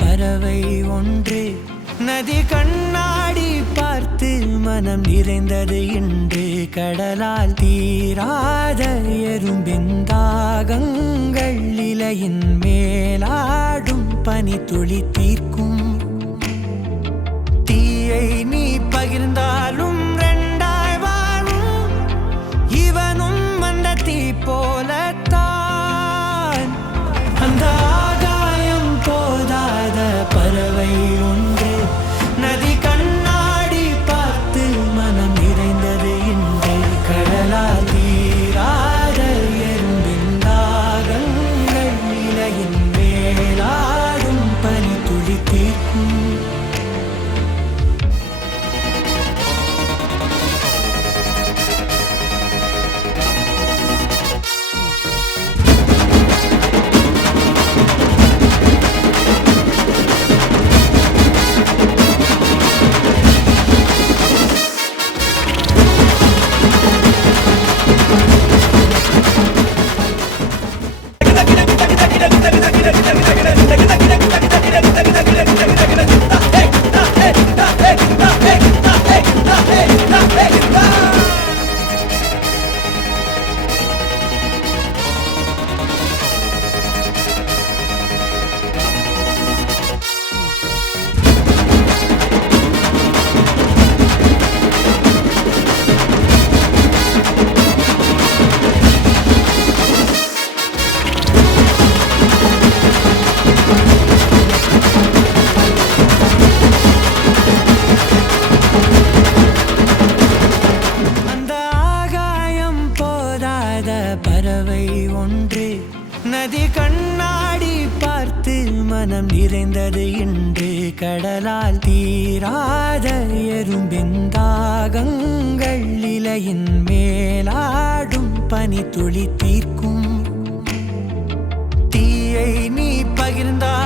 பறவை ஒன்று நதி கண்ணாடி பார்த்து மனம் நிறைந்தது இன்று கடலால் தீராத எறும்பின் தாகங்கள் இலையின் மேலாடும் பனி துளி தீர்க்கும் தீயை நீ பகிர்ந்தாலும் ரெண்டாய் வாழும் இவனும் அந்த தீ போலத்தான் அந்த பறவை ஒன்று நதி கண்ணாடி பார்த்து மனம் நிறைந்தது இன்று கடலால் தீராத எறும்பின் தாகங்கள் இலையின் மேலாடும் பனி துளி தீர்க்கும் பறவை ஒன்று நதி கண்ணாடி பார்த்து மனம் நிறைந்தது இன்று கடலால் தீராத எறும்பின் தாகங்கள் இலையின் மேலாடும் பனி துளி தீர்க்கும் தீயை நீ பகிர்ந்தா